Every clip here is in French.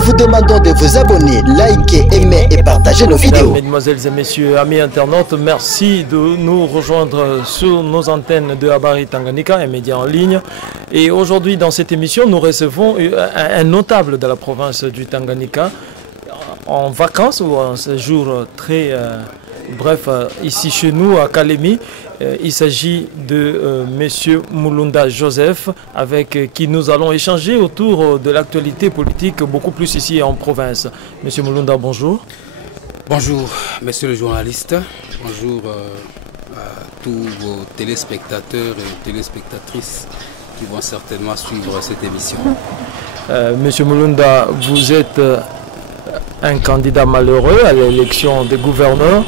vous demandons de vous abonner, liker, aimer et partager nos vidéos. Mesdemoiselles et messieurs, amis internautes, merci de nous rejoindre sur nos antennes de Habari Tanganyika, un média en ligne. Et aujourd'hui, dans cette émission, nous recevons un notable de la province du Tanganyika en vacances ou en séjour très bref ici chez nous à Kalemi. Il s'agit de Monsieur Mulunda Joseph, avec qui nous allons échanger autour de l'actualité politique, beaucoup plus ici en province. Monsieur Mulunda, bonjour. Bonjour, messieurs les journalistes. Bonjour à tous vos téléspectateurs et téléspectatrices qui vont certainement suivre cette émission. Monsieur Mulunda, vous êtes un candidat malheureux à l'élection des gouverneurs.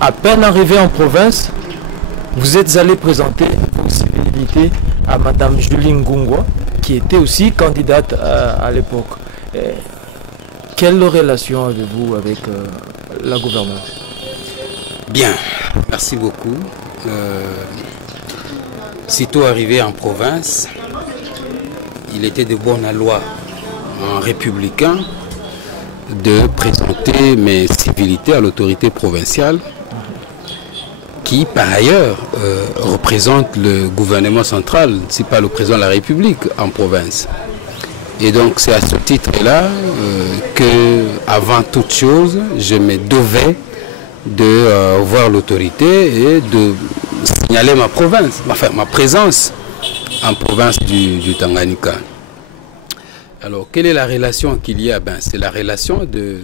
À peine arrivé en province, vous êtes allé présenter vos civilités à Madame Julie Ngungwa, qui était aussi candidate à l'époque. Quelle relation avez-vous avec la gouverneure? Bien, merci beaucoup. Sitôt arrivé en province, il était de bonne loi en républicain de présenter mes civilités à l'autorité provinciale qui, par ailleurs, représente le gouvernement central, si pas le président de la République en province. Et donc, c'est à ce titre-là que, avant toute chose, je me devais de voir l'autorité et de signaler ma province, enfin ma présence en province du Tanganyika. Alors, quelle est la relation qu'il y a? C'est la relation de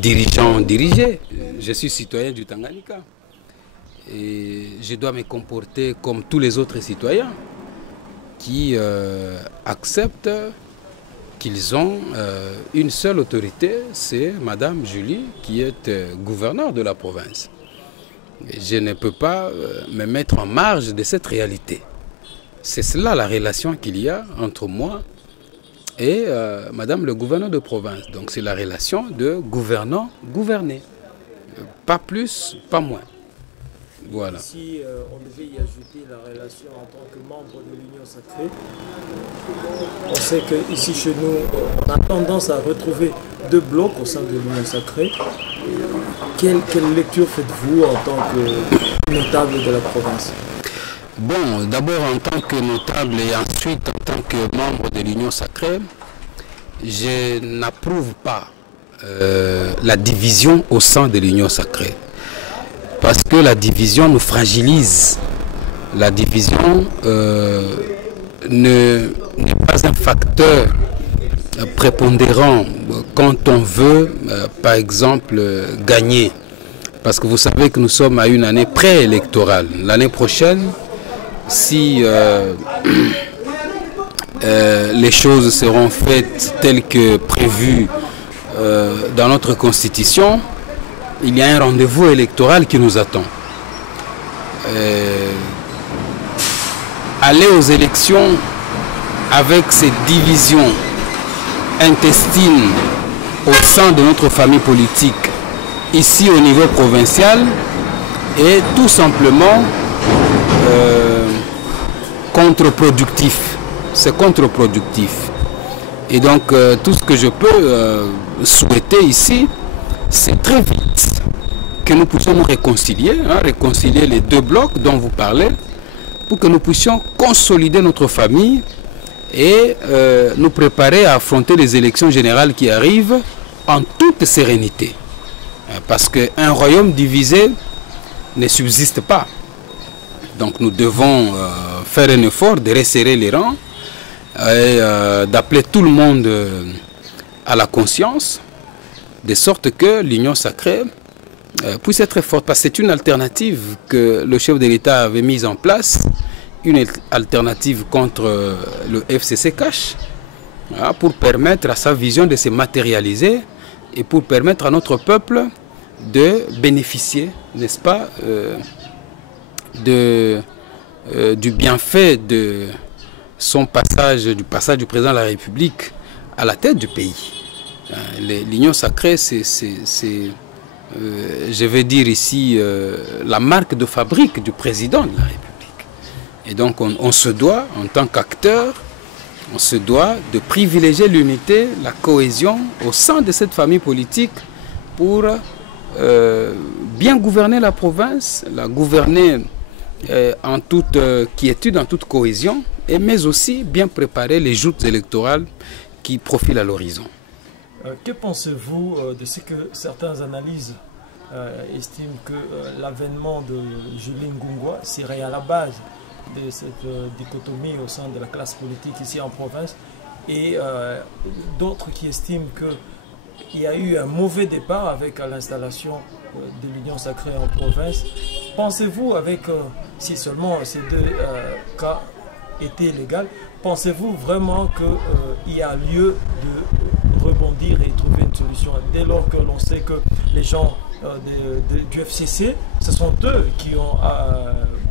dirigeant-dirigé. Je suis citoyen du Tanganyika. Et je dois me comporter comme tous les autres citoyens qui acceptent qu'ils ont une seule autorité, c'est Madame Julie qui est gouverneure de la province. Et je ne peux pas me mettre en marge de cette réalité. C'est cela la relation qu'il y a entre moi et Madame le gouverneur de province. Donc c'est la relation de gouvernant-gouverné. Pas plus, pas moins. Voilà. Si on devait y ajouter la relation en tant que membre de l'Union Sacrée, on sait qu'ici chez nous, on a tendance à retrouver deux blocs au sein de l'Union Sacrée. Quelle lecture faites-vous en tant que notable de la province? Bon, d'abord en tant que notable et ensuite en tant que membre de l'Union Sacrée, je n'approuve pas la division au sein de l'Union Sacrée. Parce que la division nous fragilise. La division n'est pas un facteur prépondérant quand on veut, par exemple, gagner. Parce que vous savez que nous sommes à une année préélectorale. L'année prochaine, si les choses seront faites telles que prévues dans notre Constitution, il y a un rendez-vous électoral qui nous attend. Aller aux élections avec ces divisions intestines au sein de notre famille politique, ici au niveau provincial, est tout simplement contre-productif. C'est contre-productif. Et donc, tout ce que je peux souhaiter ici, c'est très vite que nous puissions nous réconcilier, réconcilier les deux blocs dont vous parlez, pour que nous puissions consolider notre famille et nous préparer à affronter les élections générales qui arrivent en toute sérénité. Parce qu'un royaume divisé ne subsiste pas. Donc nous devons faire un effort de resserrer les rangs et d'appeler tout le monde à la conscience, de sorte que l'Union Sacrée puisse être forte. Parce que c'est une alternative que le chef de l'État avait mise en place, une alternative contre le FCC Cash, pour permettre à sa vision de se matérialiser et pour permettre à notre peuple de bénéficier, n'est-ce pas, du bienfait de son passage, du passage du président de la République à la tête du pays. L'Union Sacrée, c'est je vais dire ici, la marque de fabrique du président de la République. Et donc on se doit, en tant qu'acteur, On se doit de privilégier l'unité, la cohésion au sein de cette famille politique pour bien gouverner la province, la gouverner en toute quiétude, en toute cohésion, mais aussi bien préparer les joutes électorales qui profilent à l'horizon. Que pensez-vous de ce que certaines analyses estiment que l'avènement de Julie Ngungwa serait à la base de cette dichotomie au sein de la classe politique ici en province, et d'autres qui estiment qu'il y a eu un mauvais départ avec l'installation de l'Union sacrée en province. Pensez-vous, avec si seulement ces deux cas étaient légaux, pensez-vous vraiment qu'il y a lieu de rebondir et trouver une solution dès lors que l'on sait que les gens du FCC, ce sont eux qui ont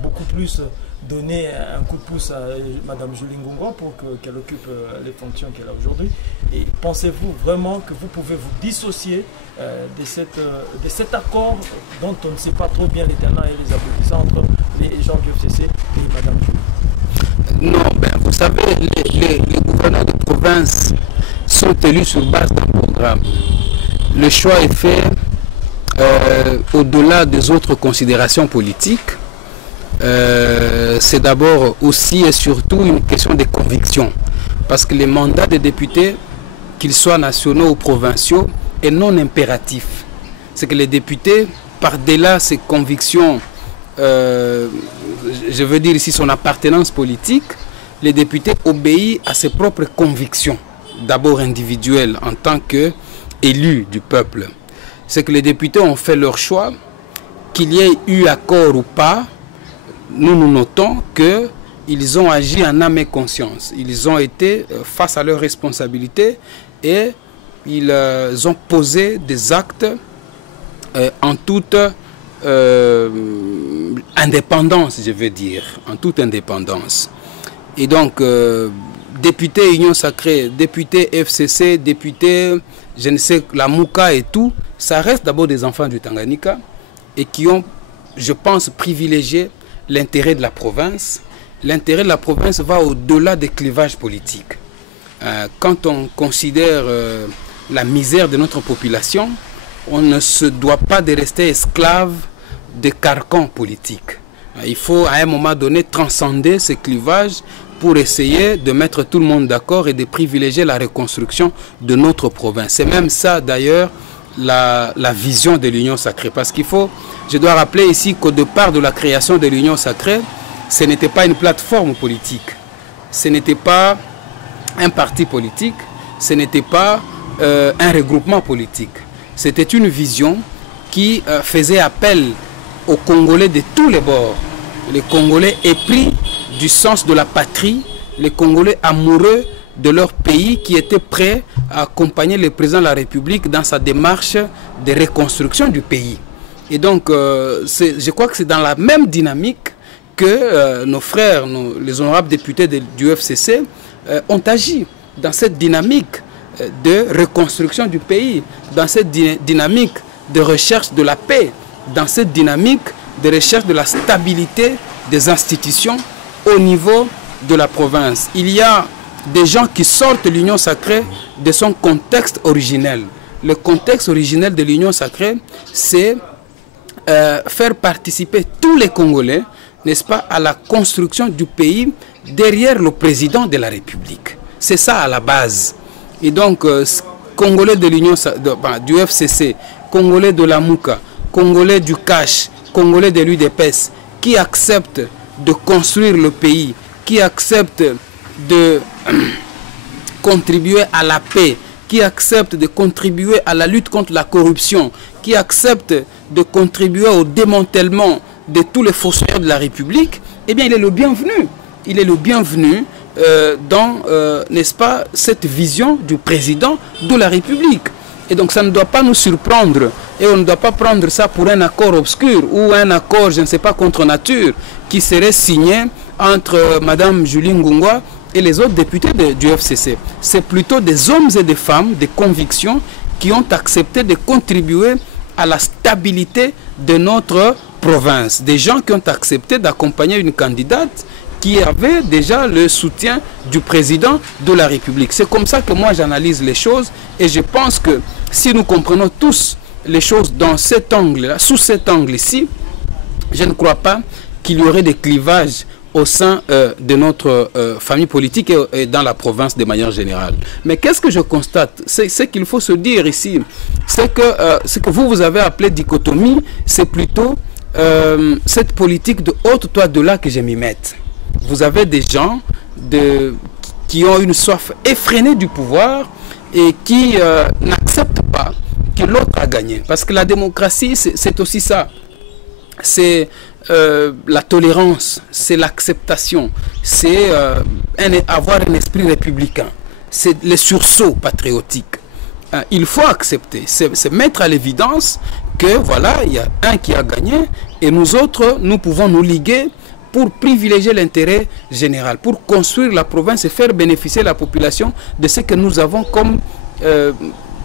beaucoup plus donné un coup de pouce à Mme Julie Ngungwa pour qu'elle occupe les fonctions qu'elle a aujourd'hui. Et pensez-vous vraiment que vous pouvez vous dissocier de cet accord dont on ne sait pas trop bien les tenants et les aboutissants entre les gens du FCC et Mme Julie? Non, ben, vous savez, les gouverneurs de province sont élus sur base d'un programme. Le choix est fait au-delà des autres considérations politiques. C'est d'abord aussi et surtout une question de conviction. Parce que les mandats des députés, qu'ils soient nationaux ou provinciaux, est non impératif. C'est que les députés, par-delà ces convictions, je veux dire ici son appartenance politique, les députés obéissent à ses propres convictions, d'abord individuelles en tant qu'élus du peuple. C'est que les députés ont fait leur choix, qu'il y ait eu accord ou pas. Nous notons qu'ils ont agi en âme et conscience. Ils ont été face à leurs responsabilités et ils ont posé des actes en toute indépendance, je veux dire, en toute indépendance. Et donc, députés Union Sacrée, députés FCC, députés, je ne sais, la Mouka et tout, ça reste d'abord des enfants du Tanganyika et qui ont, je pense, privilégié l'intérêt de la province. L'intérêt de la province va au-delà des clivages politiques. Quand on considère la misère de notre population, on ne se doit pas de rester esclave des carcans politiques. Il faut à un moment donné transcender ces clivages pour essayer de mettre tout le monde d'accord et de privilégier la reconstruction de notre province. C'est même ça d'ailleurs la vision de l'Union sacrée. Parce qu'il faut, je dois rappeler ici qu'au départ de la création de l'Union sacrée, ce n'était pas une plateforme politique, ce n'était pas un parti politique, ce n'était pas un regroupement politique. C'était une vision qui faisait appel aux Congolais de tous les bords. Les Congolais épris du sens de la patrie, les Congolais amoureux de leur pays qui étaient prêts à accompagner le président de la République dans sa démarche de reconstruction du pays. Et donc, je crois que c'est dans la même dynamique que nos frères, les honorables députés du FCC, ont agi, dans cette dynamique de reconstruction du pays, dans cette dynamique de recherche de la paix, dans cette dynamique de recherche de la stabilité des institutions au niveau de la province. Il y a des gens qui sortent l'Union sacrée de son contexte originel. Le contexte originel de l'Union sacrée, c'est faire participer tous les Congolais, n'est-ce pas, à la construction du pays derrière le président de la République. C'est ça à la base. Et donc, Congolais de l'Union du FCC, Congolais de la Mouka, Congolais du Cash, Congolais de l'UDPS, qui acceptent de construire le pays, qui acceptent de contribuer à la paix, qui acceptent de contribuer à la lutte contre la corruption, qui acceptent de contribuer au démantèlement de tous les fossoyeurs de la République, eh bien il est le bienvenu. Il est le bienvenu dans, n'est-ce pas, cette vision du président de la République. Et donc ça ne doit pas nous surprendre et on ne doit pas prendre ça pour un accord obscur ou un accord, je ne sais pas, contre nature qui serait signé entre Mme Julie Ngungwa et les autres députés du FCC. C'est plutôt des hommes et des femmes, des convictions qui ont accepté de contribuer à la stabilité de notre province. Des gens qui ont accepté d'accompagner une candidate qui avait déjà le soutien du président de la République. C'est comme ça que moi j'analyse les choses et je pense que si nous comprenons tous les choses dans cet angle-là, sous cet angle ici, je ne crois pas qu'il y aurait des clivages au sein de notre famille politique et dans la province de manière générale. Mais qu'est-ce que je constate? C'est qu'il faut se dire ici, c'est que ce que vous avez appelé dichotomie, c'est plutôt cette politique de haute toi de là que je m'y mette. Vous avez des gens qui ont une soif effrénée du pouvoir et qui n'acceptent pas que l'autre a gagné. Parce que la démocratie, c'est aussi ça. C'est la tolérance, c'est l'acceptation, c'est avoir un esprit républicain, c'est les sursauts patriotiques. Il faut accepter, c'est mettre à l'évidence que voilà, il y a un qui a gagné et nous autres, nous pouvons nous liguer pour privilégier l'intérêt général, pour construire la province et faire bénéficier la population de ce que nous avons comme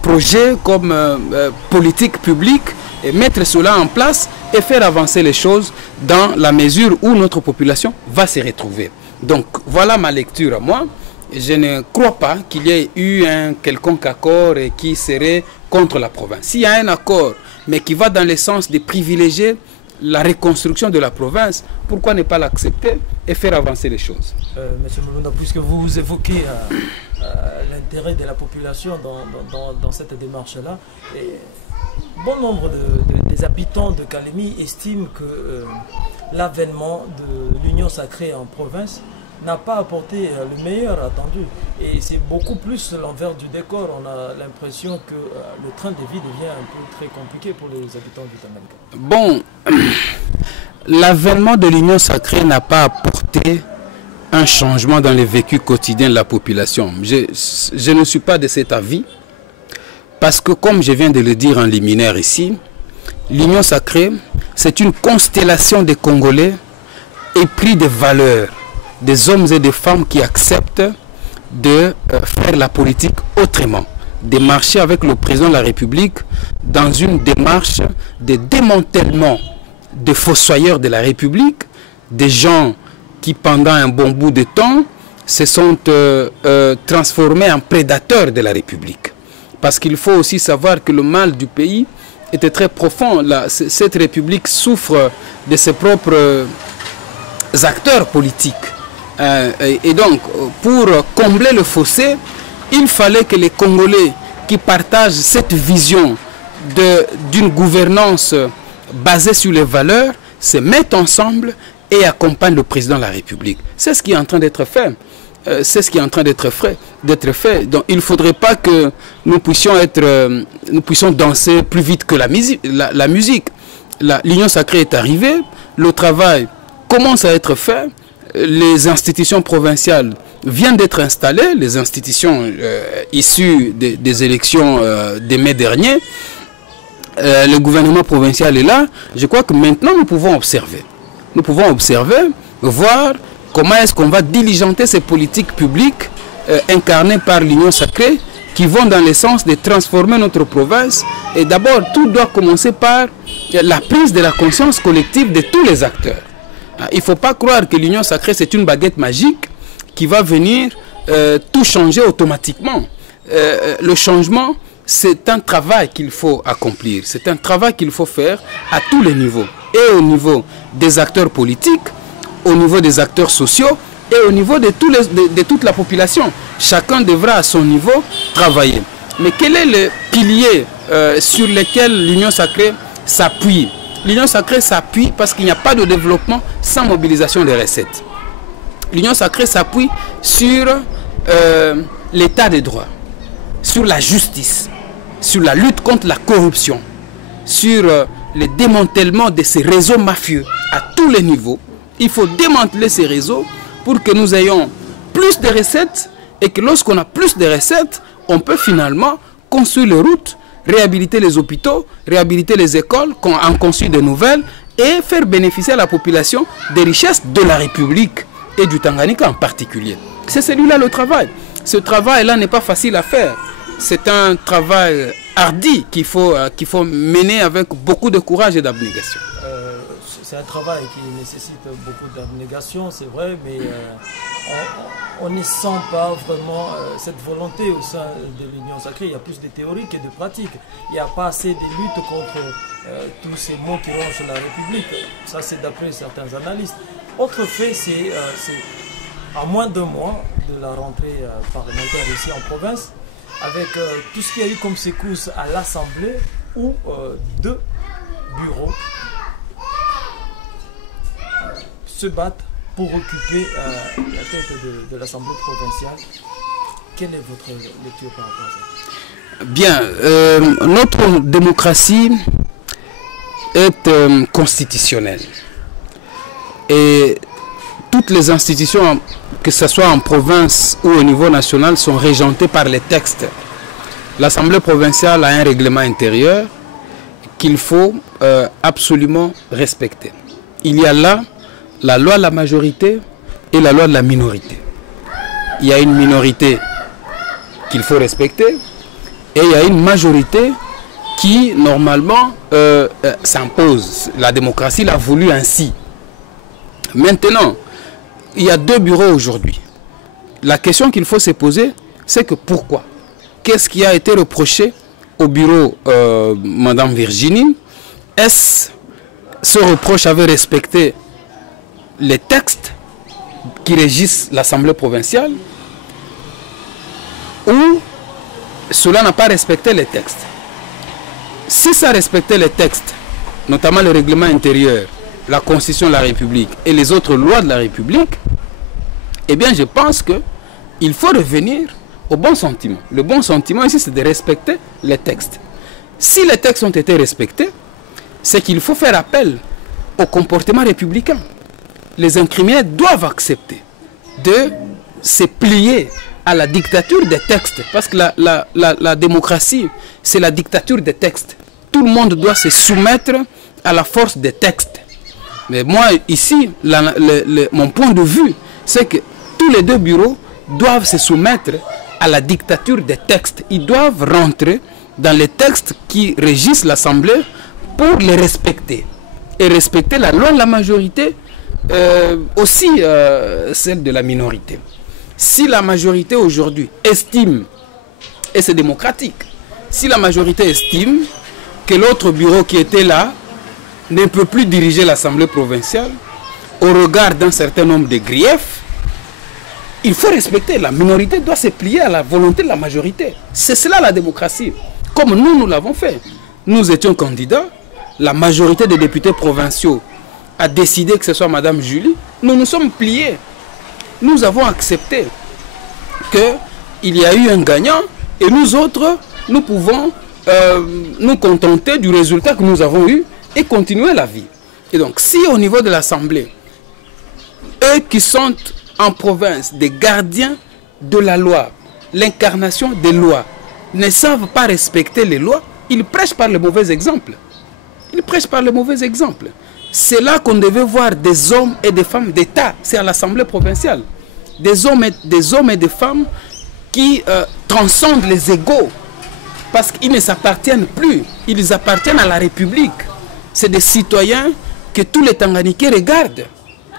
projet, comme politique publique, et mettre cela en place et faire avancer les choses dans la mesure où notre population va se retrouver. Donc voilà ma lecture à moi. Je ne crois pas qu'il y ait eu un quelconque accord et qui serait contre la province. S'il y a un accord, mais qui va dans le sens de privilégier la reconstruction de la province, pourquoi ne pas l'accepter et faire avancer les choses? Monsieur Mulunda, puisque vous évoquez l'intérêt de la population dans cette démarche-là, bon nombre des habitants de Kalemi estiment que l'avènement de l'Union sacrée en province n'a pas apporté le meilleur attendu. Et c'est beaucoup plus l'envers du décor. On a l'impression que le train de vie devient un peu très compliqué pour les habitants du Tanganyika. Bon, l'avènement de l'Union sacrée n'a pas apporté un changement dans le vécu quotidien de la population. Je ne suis pas de cet avis. Parce que comme je viens de le dire en liminaire ici, l'Union sacrée, c'est une constellation de Congolais épris de valeurs, des hommes et des femmes qui acceptent de faire la politique autrement, de marcher avec le président de la République dans une démarche de démantèlement des fossoyeurs de la République, des gens qui pendant un bon bout de temps se sont transformés en prédateurs de la République. Parce qu'il faut aussi savoir que le mal du pays était très profond. Cette République souffre de ses propres acteurs politiques. Et donc, pour combler le fossé, il fallait que les Congolais qui partagent cette vision d'une gouvernance basée sur les valeurs se mettent ensemble et accompagnent le président de la République. C'est ce qui est en train d'être fait. C'est ce qui est en train d'être fait. Donc il ne faudrait pas que nous puissions danser plus vite que la musique. L'Union sacrée est arrivée, le travail commence à être fait, les institutions provinciales viennent d'être installées, les institutions issues des élections de mai dernier, le gouvernement provincial est là. Je crois que maintenant nous pouvons observer. Nous pouvons observer, voir comment est-ce qu'on va diligenter ces politiques publiques incarnées par l'Union sacrée qui vont dans le sens de transformer notre province. Et d'abord, tout doit commencer par la prise de la conscience collective de tous les acteurs. Il ne faut pas croire que l'Union sacrée, c'est une baguette magique qui va venir tout changer automatiquement. Le changement, c'est un travail qu'il faut accomplir. C'est un travail qu'il faut faire à tous les niveaux. Et au niveau des acteurs politiques, au niveau des acteurs sociaux et au niveau de toute la population. Chacun devra à son niveau travailler. Mais quel est le pilier sur lequel l'Union sacrée s'appuie? L'Union sacrée s'appuie parce qu'il n'y a pas de développement sans mobilisation des recettes. L'Union sacrée s'appuie sur l'état des droits, sur la justice, sur la lutte contre la corruption, sur le démantèlement de ces réseaux mafieux à tous les niveaux. Il faut démanteler ces réseaux pour que nous ayons plus de recettes et que lorsqu'on a plus de recettes, on peut finalement construire les routes, réhabiliter les hôpitaux, réhabiliter les écoles, en construire de nouvelles et faire bénéficier à la population des richesses de la République et du Tanganyika en particulier. C'est celui-là le travail. Ce travail-là n'est pas facile à faire. C'est un travail hardi qu'il faut mener avec beaucoup de courage et d'abnégation. c'est un travail qui nécessite beaucoup d'abnégation, c'est vrai, mais on ne sent pas vraiment cette volonté au sein de l'Union sacrée. Il y a plus de théorie que de pratique. Il n'y a pas assez de lutte contre tous ces mots qui rongent la République. Ça, c'est d'après certains analystes. Autre fait, c'est à moins d'un mois de la rentrée parlementaire ici en province, avec tout ce qu'il y a eu comme secousses à l'Assemblée, où 2 bureaux se battent pour occuper la tête de l'Assemblée provinciale. Quelle est votre lecture par rapport à ça? Bien, notre démocratie est constitutionnelle. Et toutes les institutions, que ce soit en province ou au niveau national, sont régentées par les textes. L'Assemblée provinciale a un règlement intérieur qu'il faut absolument respecter. Il y a là la loi de la majorité et la loi de la minorité. Il y a une minorité qu'il faut respecter et il y a une majorité qui normalement s'impose. La démocratie l'a voulu ainsi. Maintenant, il y a 2 bureaux aujourd'hui. La question qu'il faut se poser, c'est que pourquoi? Qu'est-ce qui a été reproché au bureau Madame Virginie? Est-ce ce reproche avait respecté les textes qui régissent l'Assemblée provinciale ou cela n'a pas respecté les textes? Si ça respectait les textes, notamment le règlement intérieur, la Constitution de la République et les autres lois de la République, eh bien je pense qu'il faut revenir au bon sentiment. Le bon sentiment ici, c'est de respecter les textes. Si les textes ont été respectés, c'est qu'il faut faire appel au comportement républicain. Les incriminés doivent accepter de se plier à la dictature des textes. Parce que la démocratie, c'est la dictature des textes. Tout le monde doit se soumettre à la force des textes. Mais moi, ici, mon point de vue, c'est que tous les 2 bureaux doivent se soumettre à la dictature des textes. Ils doivent rentrer dans les textes qui régissent l'Assemblée pour les respecter. Et respecter la loi de la majorité, aussi celle de la minorité. Si la majorité aujourd'hui estime, et c'est démocratique, si la majorité estime que l'autre bureau qui était là ne peut plus diriger l'Assemblée provinciale au regard d'un certain nombre de griefs, il faut respecter. La minorité doit se plier à la volonté de la majorité. C'est cela la démocratie. Comme nous l'avons fait. Nous étions candidats, la majorité des députés provinciaux a décidé que ce soit Madame Julie. Nous nous sommes pliés. Nous avons accepté qu'il y a eu un gagnant et nous autres, nous pouvons nous contenter du résultat que nous avons eu et continuer la vie. Et donc, si au niveau de l'Assemblée, eux qui sont en province des gardiens de la loi, l'incarnation des lois, ne savent pas respecter les lois, ils prêchent par le mauvais exemple. Ils prêchent par le mauvais exemple. C'est là qu'on devait voir des hommes et des femmes d'État. C'est à l'Assemblée provinciale. Des hommes et des femmes qui transcendent les égaux. Parce qu'ils ne s'appartiennent plus. Ils appartiennent à la République. C'est des citoyens que tous les Tanganiquais regardent.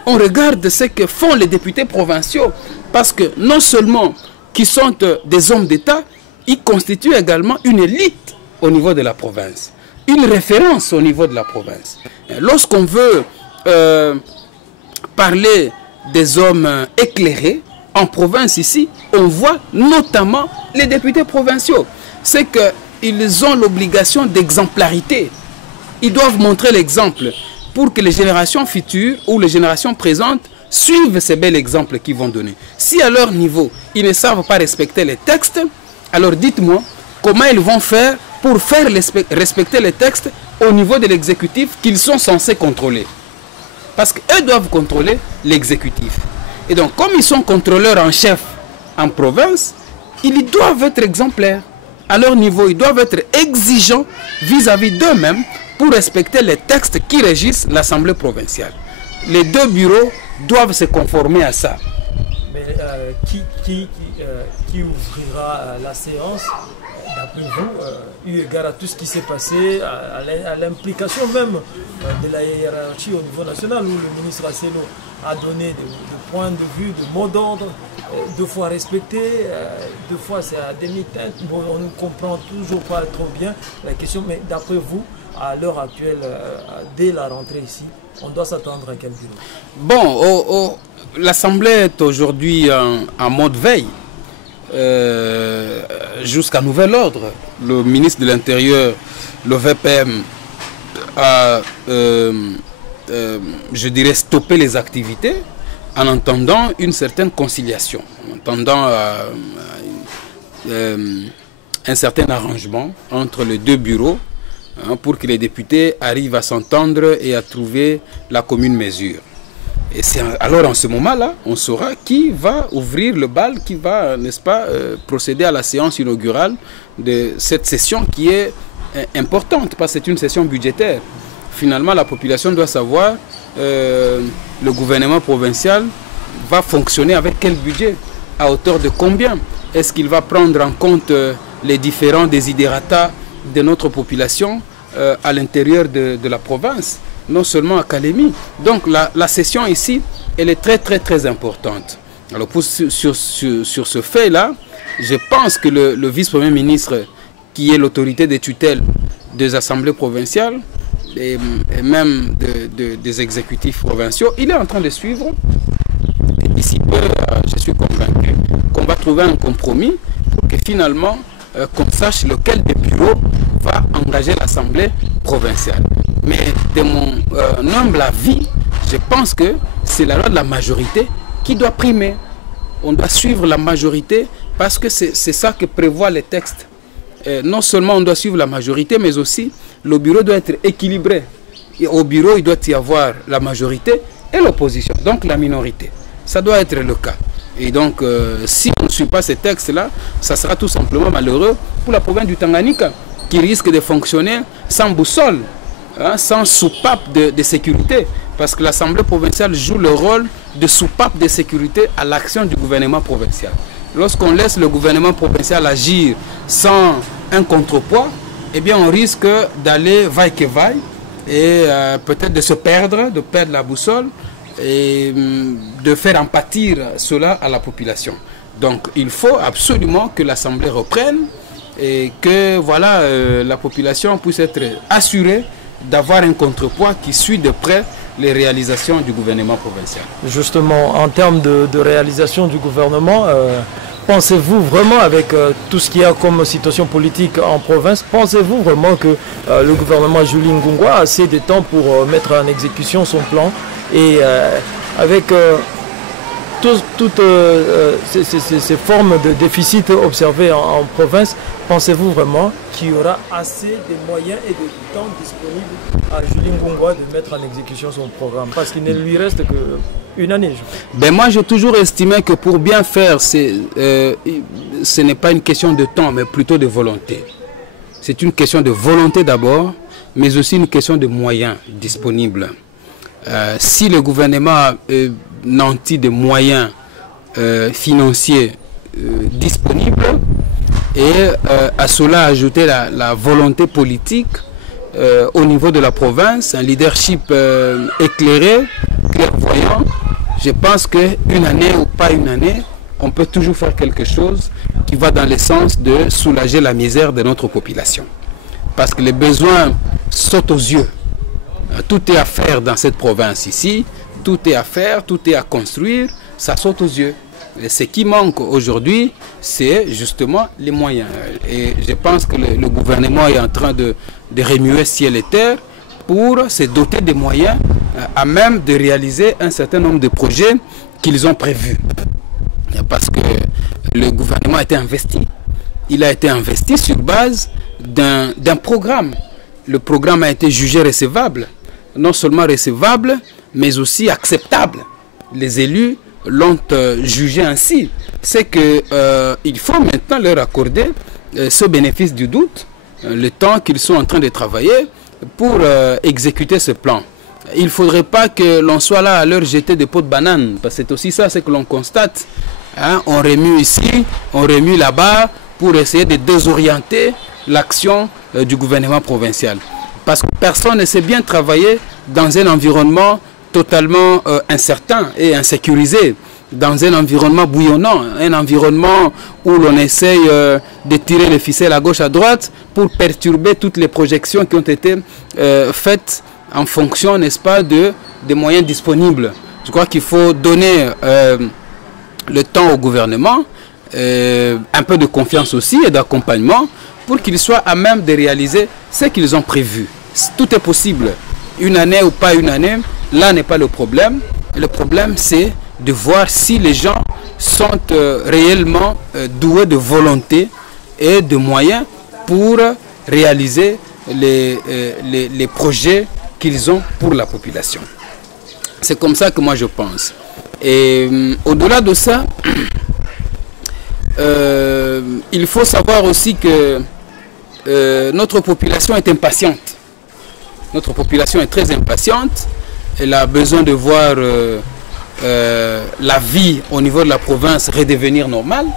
On regarde ce que font les députés provinciaux. Parce que non seulement qu'ils sont des hommes d'État, ils constituent également une élite au niveau de la province. Une référence au niveau de la province. Lorsqu'on veut parler des hommes éclairés, en province ici, on voit notamment les députés provinciaux. C'est qu'ils ont l'obligation d'exemplarité. Ils doivent montrer l'exemple pour que les générations futures ou les générations présentes suivent ces bels exemples qu'ils vont donner. Si à leur niveau, ils ne savent pas respecter les textes, alors dites-moi comment ils vont faire pour faire respecter les textes au niveau de l'exécutif qu'ils sont censés contrôler. Parce qu'eux doivent contrôler l'exécutif. Et donc, comme ils sont contrôleurs en chef en province, ils doivent être exemplaires. À leur niveau, ils doivent être exigeants vis-à-vis d'eux-mêmes pour respecter les textes qui régissent l'Assemblée provinciale. Les 2 bureaux doivent se conformer à ça. Mais qui ouvrira la séance? d'après vous, eu égard à tout ce qui s'est passé, à l'implication même de la hiérarchie au niveau national, où le ministre Asselo a donné des points de vue, de mots d'ordre, deux fois respectés, deux fois c'est à demi-teinte. Bon, on ne comprend toujours pas trop bien la question, mais d'après vous, à l'heure actuelle, dès la rentrée ici, on doit s'attendre à quel bureau? Bon, l'Assemblée est aujourd'hui en mode veille. Jusqu'à nouvel ordre. Le ministre de l'Intérieur, le VPM, a, je dirais, stoppé les activités en entendant une certaine conciliation, en entendant un certain arrangement entre les deux bureaux, pour que les députés arrivent à s'entendre et à trouver la commune mesure. Et c'est alors en ce moment-là, on saura qui va ouvrir le bal, qui va, n'est-ce pas, procéder à la séance inaugurale de cette session qui est importante, parce que c'est une session budgétaire. Finalement, la population doit savoir le gouvernement provincial va fonctionner avec quel budget, à hauteur de combien. Est-ce qu'il va prendre en compte les différents desiderata de notre population à l'intérieur de la province, non seulement à Kalemi. Donc la session ici, elle est très importante. Alors sur ce fait-là, je pense que le vice-premier ministre, qui est l'autorité des tutelles des assemblées provinciales et même des exécutifs provinciaux, il est en train de suivre. Et d'ici peu, je suis convaincu qu'on va trouver un compromis pour que finalement, qu'on sache lequel des bureaux va engager l'Assemblée provinciale. Mais de mon humble avis, je pense que c'est la loi de la majorité qui doit primer. On doit suivre la majorité parce que c'est ça que prévoient les textes. Non seulement on doit suivre la majorité, mais aussi le bureau doit être équilibré. Et au bureau, il doit y avoir la majorité et l'opposition, donc la minorité. Ça doit être le cas. Et donc, si on ne suit pas ces textes-là, ça sera tout simplement malheureux pour la province du Tanganyika, qui risque de fonctionner sans boussole, sans soupape de sécurité, parce que l'Assemblée provinciale joue le rôle de soupape de sécurité à l'action du gouvernement provincial. Lorsqu'on laisse le gouvernement provincial agir sans un contrepoids, eh bien on risque d'aller vaille que vaille et peut-être de se perdre, de perdre la boussole et de faire en pâtir cela à la population. Donc il faut absolument que l'Assemblée reprenne et que voilà, la population puisse être assurée d'avoir un contrepoids qui suit de près les réalisations du gouvernement provincial. Justement, en termes de réalisation du gouvernement, pensez-vous vraiment, avec tout ce qu'il y a comme situation politique en province, pensez-vous vraiment que le gouvernement Julie Ngungwa a assez de temps pour mettre en exécution son plan et avec toutes ces formes de déficit observées en province, pensez-vous vraiment qu'il y aura assez de moyens et de temps disponibles à Julie Ngungwa de mettre en exécution son programme? Parce qu'il ne lui reste qu'une année. Ben moi, j'ai toujours estimé que pour bien faire, ce n'est pas une question de temps, mais plutôt de volonté. C'est une question de volonté d'abord, mais aussi une question de moyens disponibles. Si le gouvernement nantit de moyens financiers disponibles et à cela ajouter la volonté politique au niveau de la province, un leadership éclairé, clairvoyant, je pense qu'une année ou pas une année, on peut toujours faire quelque chose qui va dans le sens de soulager la misère de notre population. Parce que les besoins sautent aux yeux. Tout est à faire dans cette province ici, tout est à faire, tout est à construire, ça saute aux yeux. Et ce qui manque aujourd'hui, c'est justement les moyens. Et je pense que le gouvernement est en train de remuer ciel et terre pour se doter des moyens à même de réaliser un certain nombre de projets qu'ils ont prévus. Parce que le gouvernement a été investi. Il a été investi sur base d'un programme. Le programme a été jugé recevable. Non seulement recevable, mais aussi acceptable. Les élus l'ont jugé ainsi. C'est qu'il faut maintenant leur accorder ce bénéfice du doute, le temps qu'ils sont en train de travailler pour exécuter ce plan. Il ne faudrait pas que l'on soit là à leur jeter des pots de banane, parce que c'est aussi ça, c'est que l'on constate. Hein, on remue ici, on remue là-bas, pour essayer de désorienter l'action du gouvernement provincial. Parce que personne ne sait bien travailler dans un environnement totalement incertain et insécurisé, dans un environnement bouillonnant, un environnement où l'on essaye de tirer les ficelles à gauche à droite pour perturber toutes les projections qui ont été faites en fonction, n'est-ce pas, des moyens disponibles. Je crois qu'il faut donner le temps au gouvernement, un peu de confiance aussi et d'accompagnement pour qu'ils soient à même de réaliser ce qu'ils ont prévu. Tout est possible, une année ou pas une année, là n'est pas le problème. Le problème, c'est de voir si les gens sont réellement doués de volonté et de moyens pour réaliser les projets qu'ils ont pour la population. C'est comme ça que moi je pense. Et au-delà de ça, il faut savoir aussi que notre population est impatiente. Notre population est très impatiente. Elle a besoin de voir la vie au niveau de la province redevenir normale.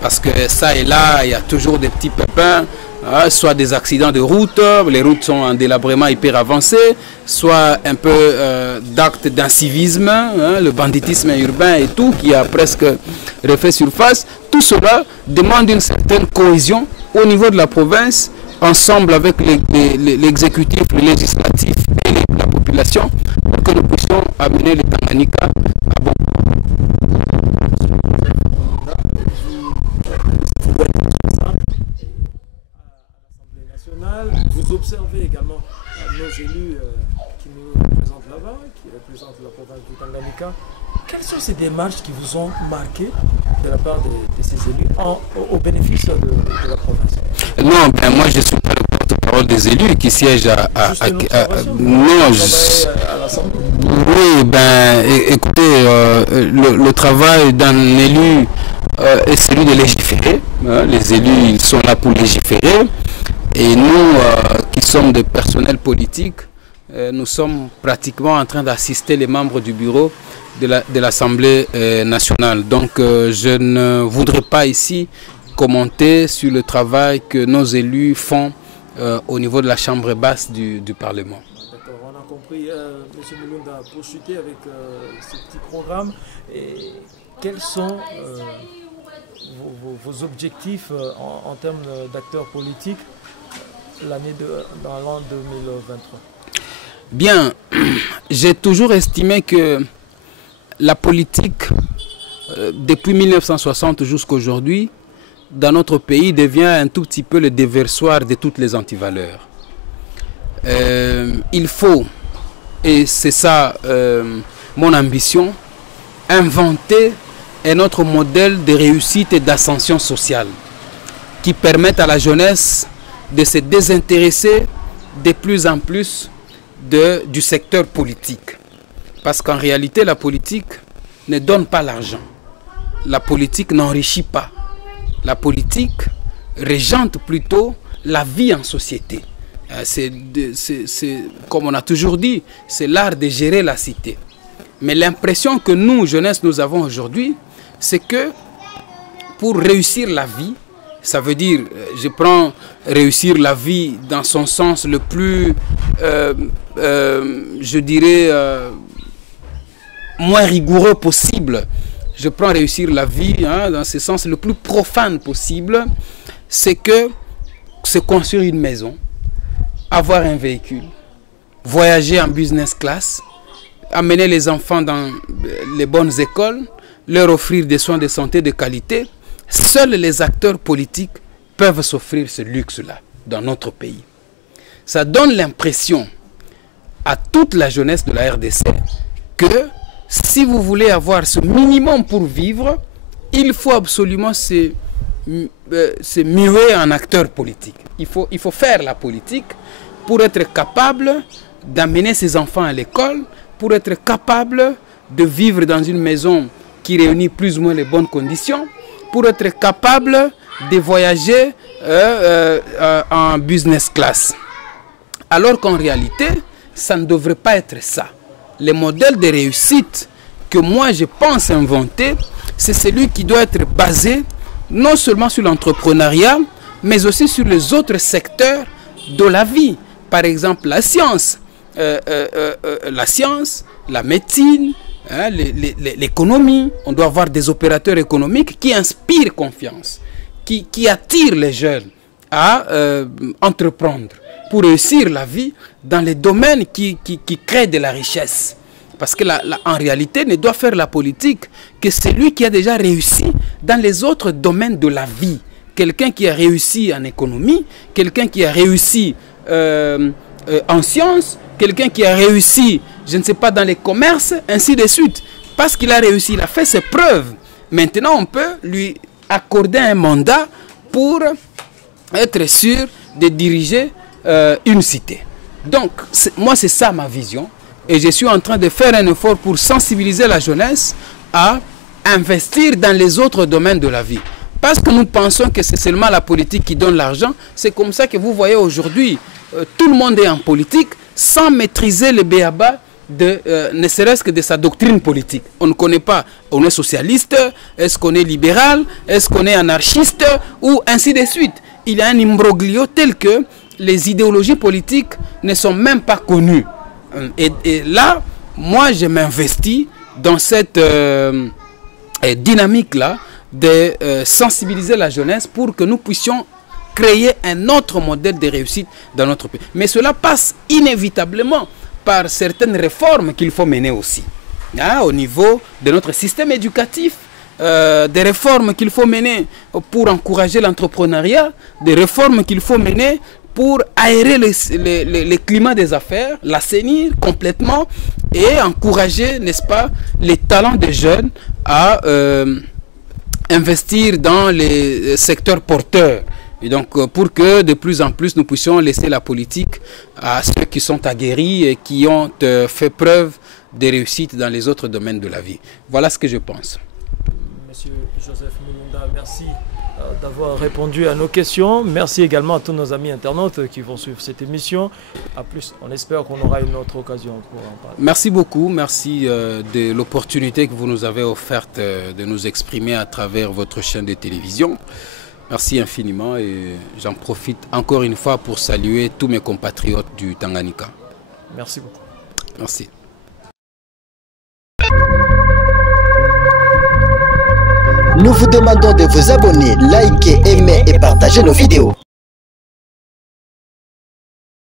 Parce que ça et là, il y a toujours des petits pépins. Soit des accidents de route, les routes sont en délabrement hyper avancé, soit un peu d'actes d'incivisme, le banditisme urbain et tout, qui a presque refait surface. Tout cela demande une certaine cohésion au niveau de la province, ensemble avec l'exécutif, le législatif et la population, pour que nous puissions amener le Tanganyika à bon. Vous observez également nos élus qui nous représentent là-bas, qui représentent la province du Tanganyika. Quelles sont ces démarches qui vous ont marqué de la part de ces élus au bénéfice de la province? Non, ben moi je ne suis pas le porte-parole des élus qui siègent oui, ben écoutez, le travail d'un élu est celui de légiférer. Les élus, ils sont là pour légiférer. Et nous, qui sommes des personnels politiques, nous sommes pratiquement en train d'assister les membres du bureau de l'Assemblée nationale. Donc, je ne voudrais pas ici commenter sur le travail que nos élus font au niveau de la Chambre basse du Parlement. D'accord, on a compris. M. Mulunda, pour chuter avec ce petit programme, quels sont vos objectifs en termes d'acteurs politiques dans l'an 2023? Bien, j'ai toujours estimé que la politique, depuis 1960 jusqu'à aujourd'hui, dans notre pays, devient un tout petit peu le déversoir de toutes les antivaleurs. Il faut, et c'est ça mon ambition, inventer un autre modèle de réussite et d'ascension sociale qui permette à la jeunesse de se désintéresser de plus en plus du secteur politique. Parce qu'en réalité, la politique ne donne pas l'argent. La politique n'enrichit pas. La politique régente plutôt la vie en société. C'est comme on a toujours dit, c'est l'art de gérer la cité. Mais l'impression que nous, jeunesse, nous avons aujourd'hui, c'est que pour réussir la vie, ça veut dire, je prends réussir la vie dans son sens le plus, je dirais, moins rigoureux possible. Je prends réussir la vie dans ce sens le plus profane possible. C'est que se construire une maison, avoir un véhicule, voyager en business class, amener les enfants dans les bonnes écoles, leur offrir des soins de santé de qualité. Seuls les acteurs politiques peuvent s'offrir ce luxe-là dans notre pays. Ça donne l'impression à toute la jeunesse de la RDC que si vous voulez avoir ce minimum pour vivre, il faut absolument se muer en acteur politique. Il faut faire la politique pour être capable d'amener ses enfants à l'école, pour être capable de vivre dans une maison qui réunit plus ou moins les bonnes conditions, pour être capable de voyager en business class. Alors qu'en réalité, ça ne devrait pas être ça. Le modèle de réussite que moi je pense inventer, c'est celui qui doit être basé non seulement sur l'entrepreneuriat, mais aussi sur les autres secteurs de la vie. Par exemple, la science, la médecine, hein, l'économie. On doit avoir des opérateurs économiques qui inspirent confiance, qui attirent les jeunes à entreprendre pour réussir la vie dans les domaines qui créent de la richesse. Parce que en réalité, ne doit faire la politique que celui qui a déjà réussi dans les autres domaines de la vie. Quelqu'un qui a réussi en économie, quelqu'un qui a réussi en sciences, quelqu'un qui a réussi, je ne sais pas, dans les commerces, ainsi de suite. Parce qu'il a réussi, il a fait ses preuves. Maintenant, on peut lui accorder un mandat pour être sûr de diriger une cité. Donc, moi, c'est ça ma vision. Et je suis en train de faire un effort pour sensibiliser la jeunesse à investir dans les autres domaines de la vie. Parce que nous pensons que c'est seulement la politique qui donne l'argent. C'est comme ça que vous voyez aujourd'hui, tout le monde est en politique sans maîtriser le b.a.-ba ne serait-ce que de sa doctrine politique. On ne connaît pas, on est socialiste, est-ce qu'on est libéral, est-ce qu'on est anarchiste, ou ainsi de suite. Il y a un imbroglio tel que les idéologies politiques ne sont même pas connues. Et là, moi, je m'investis dans cette dynamique-là de sensibiliser la jeunesse pour que nous puissions créer un autre modèle de réussite dans notre pays. Mais cela passe inévitablement par certaines réformes qu'il faut mener aussi. Hein, au niveau de notre système éducatif, des réformes qu'il faut mener pour encourager l'entrepreneuriat, des réformes qu'il faut mener pour aérer le climat des affaires, l'assainir complètement et encourager, n'est-ce pas, les talents des jeunes à investir dans les secteurs porteurs. Et donc, pour que de plus en plus nous puissions laisser la politique à ceux qui sont aguerris et qui ont fait preuve de réussite dans les autres domaines de la vie. Voilà ce que je pense. Monsieur Joseph Mulunda, merci d'avoir répondu à nos questions. Merci également à tous nos amis internautes qui vont suivre cette émission. À plus, on espère qu'on aura une autre occasion pour en parler. Merci beaucoup, merci de l'opportunité que vous nous avez offerte de nous exprimer à travers votre chaîne de télévision. Merci infiniment et j'en profite encore une fois pour saluer tous mes compatriotes du Tanganyika. Merci beaucoup. Merci. Nous vous demandons de vous abonner, liker, aimer et partager nos vidéos.